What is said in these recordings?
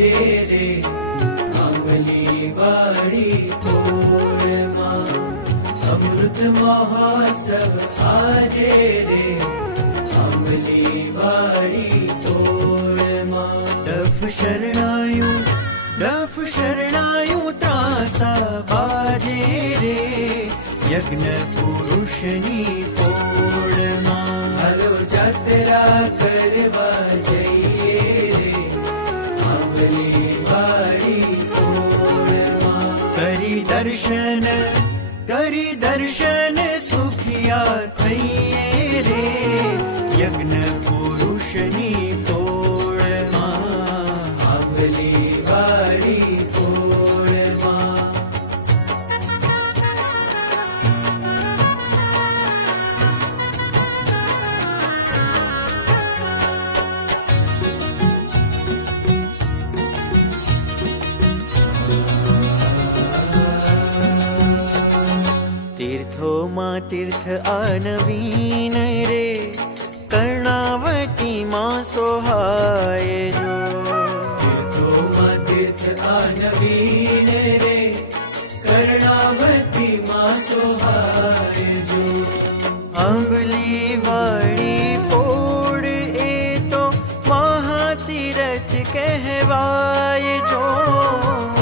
आजे रे अमली वाड़ी पूर्णिमा अमृत महोत्सव आजे रे अमली वाड़ी पूर्णिमा डफ शरणायु त्रासा बाजे रे यज्ञ पुरुषनी पूर्णिमा हलो जात्रा करवा जइए रे अमली वाड़ी पूर्णिमा करी दर्शन सुखिया थइए रे यज्ञ पुरुषनी पूर्णिमा अमली वाड़ी पूर्णिमा तीर्थो माँ तीर्थ आनवीन रे कर्णावती माँ सोहाय जो तीर्थो माँ तीर्थ आनवीन रे कर्णावती माँ सोहाय जो अम्बली वाड़ी पोड़ ए तो महातीरथ कहवाय जो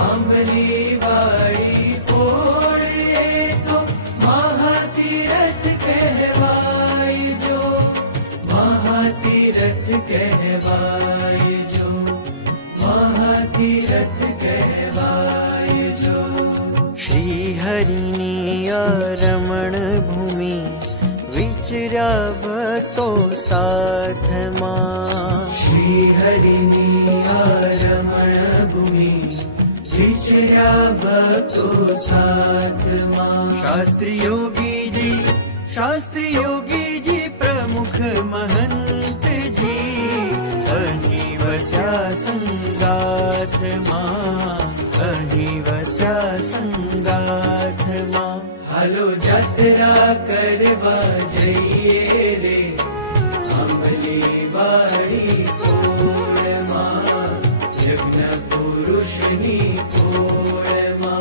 अम्बली वाड़ी पोड़ ए तो महातीरथ कहवाय जो महातीरथ कहवाय जो महातीरथ कहवाय जो श्री हरिनी रमण भूमि विचरा भक्तो साथ मां श्री हरिनी रमण भूमि विचरा भक्तो साथ मां शास्त्री योगी जी प्रमुख महंत जी अहि वस्या संगाथ मां अहि वस्या संगाथ मां हलो जतरा करवा जइए रे अमली वाड़ी पूर्णिमा यज्ञ पुरुषनी पूर्णिमा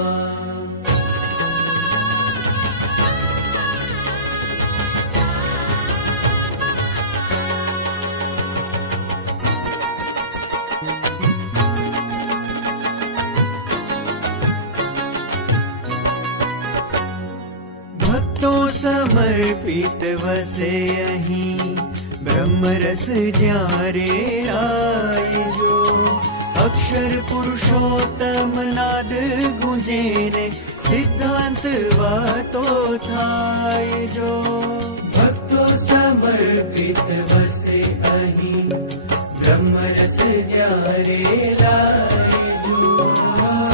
भक्तो समर्पित वसे अहीं ब्रह्मरस ज्यारे आए जो अक्षर पुरुषोत्तम नाद गुंजे ने सिद्धांत वातो थाय जो भक्तो समर्पित वसे अहीं ब्रह्मरस ज्यारे लाए जो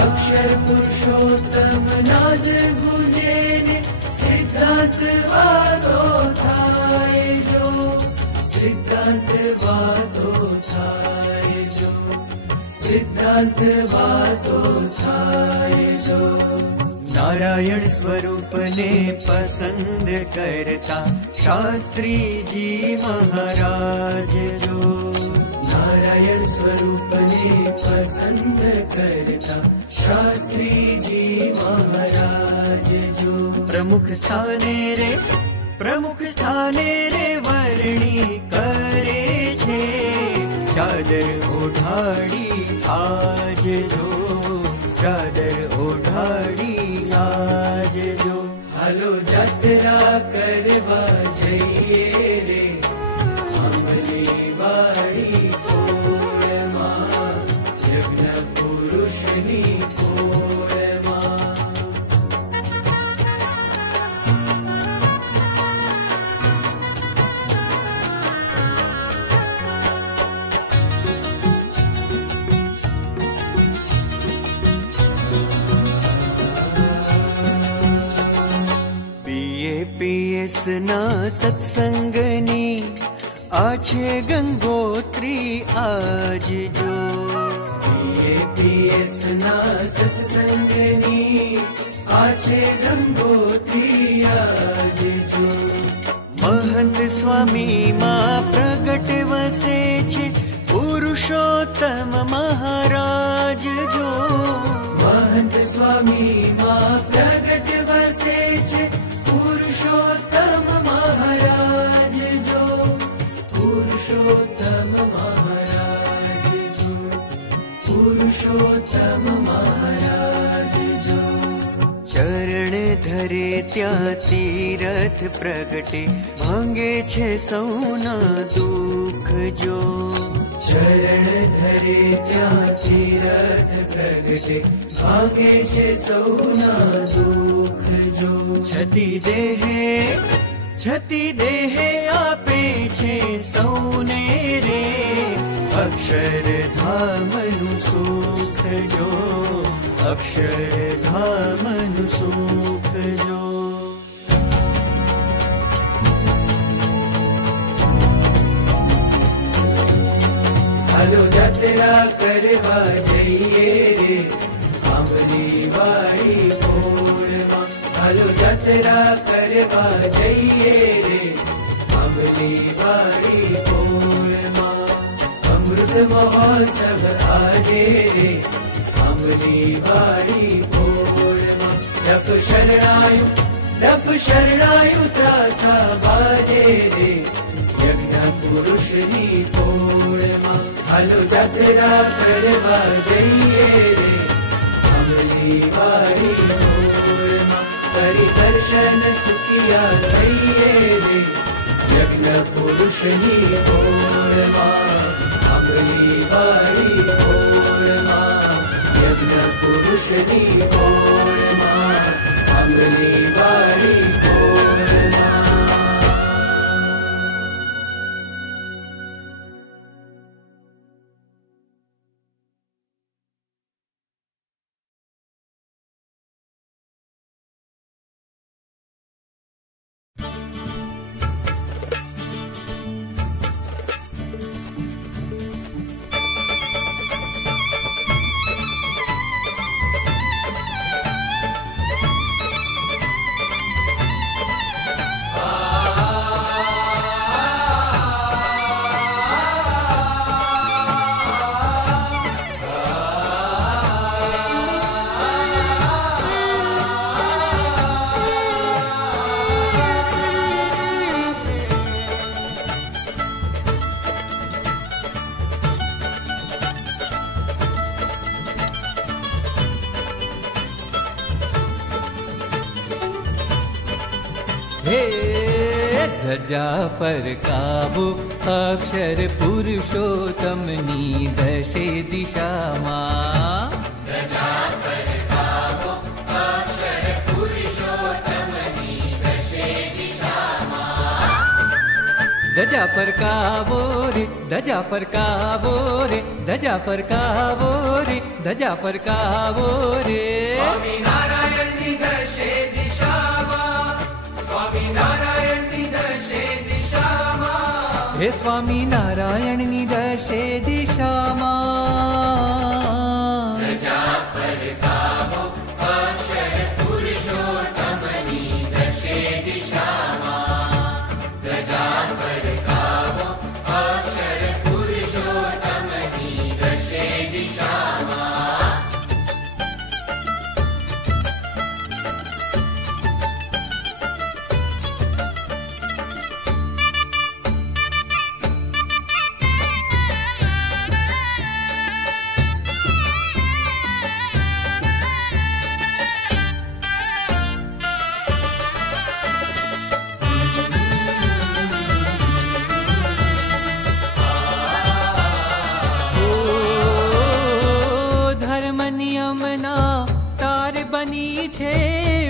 अक्षर पुरुषोत्तम नाद गुंजे ने सिद्धांत वातो थाय जो सिद्धांत वातो थाय जो सिद्धांत वातो थाय जो नारायण स्वरूप ने पसंद करता शास्त्री जी महाराज जो नारायण स्वरूप ने पसंद करता शास्त्री जी महाराज जो प्रमुख स्थाने रे वर्णी करे छे चादर ओढ़ाड़ी आज जो चादर ओढ़ाड़ी आज जो हलो जतरा करवा जइए रे अमली वाड़ी पूर्णिमा यज्ञ पुरुषनी पूर्णिमा BAPS ના સત્સંગની આ છે ગંગોત્રી આજ જો BAPS ના સત્સંગની આ છે ગંગોત્રી આજ જો महंत स्वामी मां प्रगट वसे छे पुरुष पुरुषोत्तम महाराज जो महंत स्वामी मां प्रगट वसे छे। पुरुषोत्तम महाराज जो पुरुषोत्तम महाराज जो पुरुषोत्तम महाराज जो चरण धरे त्या तीरथ प्रगटे भांगे छे सौना दुख जो चरण धरे त्या तीरथ प्रगटे भांगे छे सौना दुख जो छती देहे आपे छे सौने रे अक्षर धामनु सुख जो अक्षर धामनु सुख जो हालो यात्रा करवा जइए रे आंबली वाड़ी मोड़वा। हालो यात्रा करवा जइए रे आंबली वाड़ी मोड़वा। अमृत महोत्सव आजे रे आंबली वाड़ी मोड़वा। डफ शरणायु त्रासा बाजे रे यज्ञ पुरुष नी तोड़मा। हालो यात्रा करवा जइए रे आंबली वाड़ी मोड़मा। करी दर्शन सुखिया थइए रे यज्ञ पुरुष नी तोड़मा। आंबली वाड़ी मोड़मा यज्ञ पुरुष नी तोड़मा। आंबली वाड़ी मोड़मा। ધજા ફરકાવો અક્ષર પુરુષોત્તમની દશે દિશામાં। ધજા ફરકાવો અક્ષર પુરુષોત્તમની દશે દિશામાં। ધજા ફરકાવો રે ધજા ફરકાવો રે ધજા ફરકાવો રે ધજા ફરકાવો રે। સ્વામિનારાયણની દશે દિશામાં સ્વામિનારાયણની દશે દિશામાં હે સ્વામિનારાયણની દશે દિશામાં। ધજા ફરકાવો અક્ષર પુરુષોત્તમની દશે દિશામાં। ધજા ફરકાવો અક્ષર પુરુષોત્તમની દશે દિશામાં।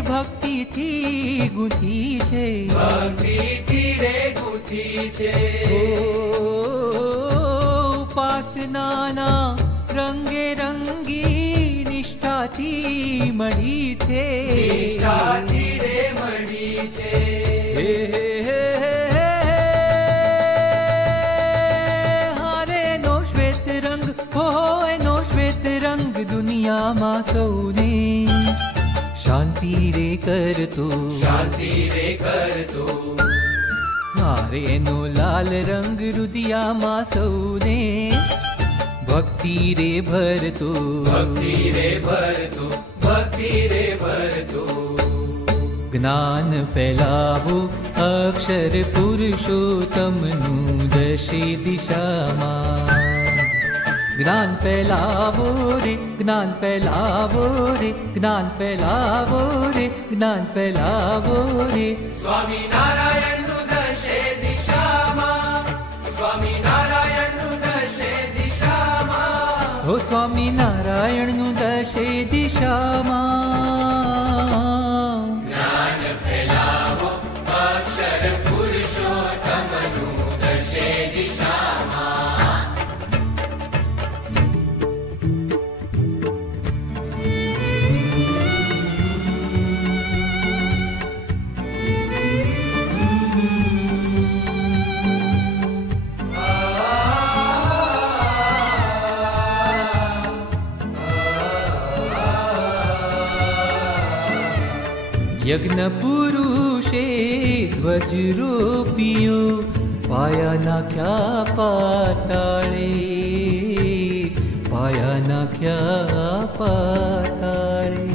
ભક્તિથી ગુંથી છે ભક્તિથી રે ગુંથી છે ઉપાસનાના રંગે રંગી નિષ્ઠાથી મળી છે નિષ્ઠાથી રે મળી છે હારે નો શ્વેત રંગ હોય નો શ્વેત રંગ દુનિયામાં સૌને શાંતિ રે કરતો હારે નો લાલ રંગ રુદિયામાં સૌને ભક્તિ રે ભરતો, ભક્તિ રે ભરતો, ભક્તિ રે ભરતો. જ્ઞાન ફેલાવો અક્ષર પુરુષોત્તમનું દશે દિશામાં. જ્ઞાન ફેલાવો રે, જ્ઞાન ફેલાવો રે, જ્ઞાન ફેલાવો રે, જ્ઞાન ફેલાવો રે. સ્વામિનારાયણનું દશે દિશામાં, સ્વામિનારાયણનું દશે દિશામાં. હો સ્વામિનારાયણનું દશે દિશામાં. જ્ઞાન ફેલાવો અક્ષર પુરુષોત્તમનું દશે દિશામાં. યજ્ઞ પુરુષે ધ્વજ રોપ્યો, પાયા નાખ્યા પાતાળે, પાયા નાખ્યા પાતાળે.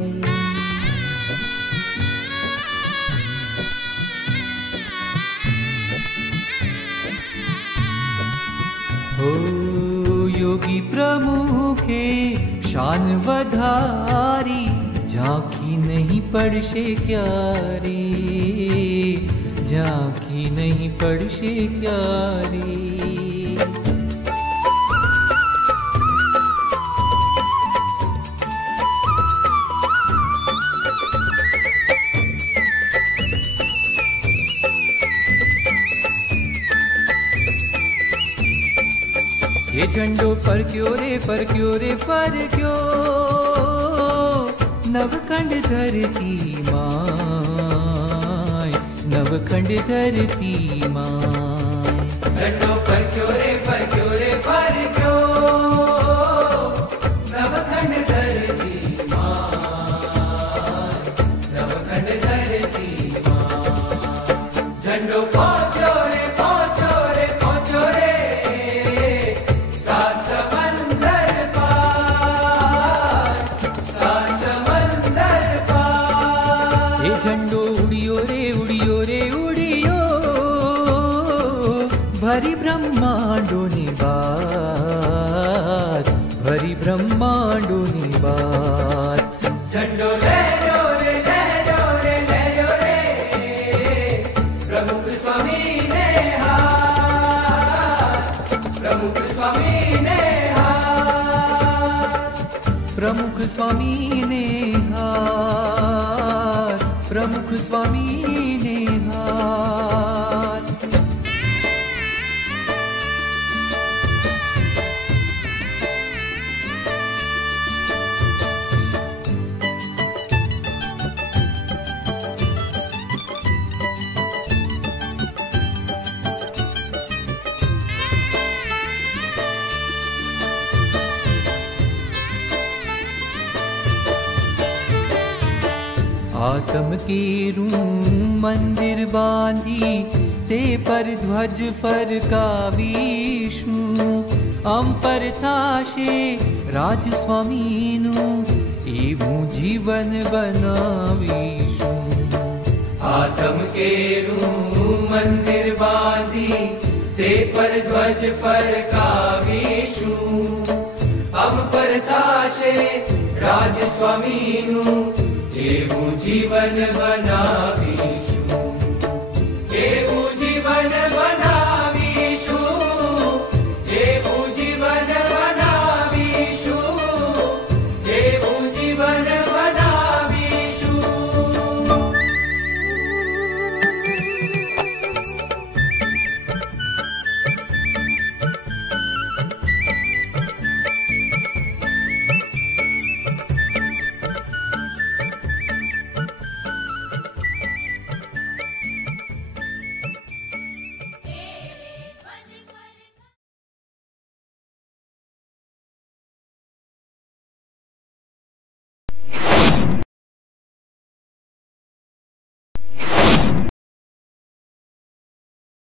હો યોગી પ્રમુખે શાન વધારી, ઝાંખી નહીં પડશે ક્યારે, ઝાંખી નહીં પડશે ક્યારે. એ ઝંડો ફરક્યો રે, ફરક્યો રે, ફરક્યો નવખંડ ધરતી માય, નવખંડ ધરતી માય. ઝંડો ફરક્યો રે, ફરક્યો રે, ફરક્યો નવખંડ ધરતી માં, નવખંડ ધરતી માં. ઝંડો પહોંચ્યો રે, પહોંચ્યો રે, પહોંચ્યો રે સાત સમંદર પાર, સાત સમંદર પાર. એ ઝંડો ઉડ્યો રે, ઉડ્યો રે, ઉડ્યો ભરી બ્રહ્માંડોની બાત, ભરી બ્રહ્માંડોની બાત. ઝંડો લહેરો રે, લહેરો રે, લહેરો રે પ્રમુખ સ્વામીને હાથ, પ્રમુખ સ્વામીને હાથ. પ્રમુખ સ્વામીને હાથ, પ્રમુખ સ્વામીને હાથ. आत्म केरूं मंदिर बांधी, ते पर ध्वज फरकावीशुं. अंपर थाशे राज स्वामीनुं, एवुं जीवन बनावीशुं. आत्म केरूं मंदिर बांधी, ते पर ध्वज फरकावीशुं. अम पर थाशे राज स्वामीनुं, એવું જીવન બનાવીશું.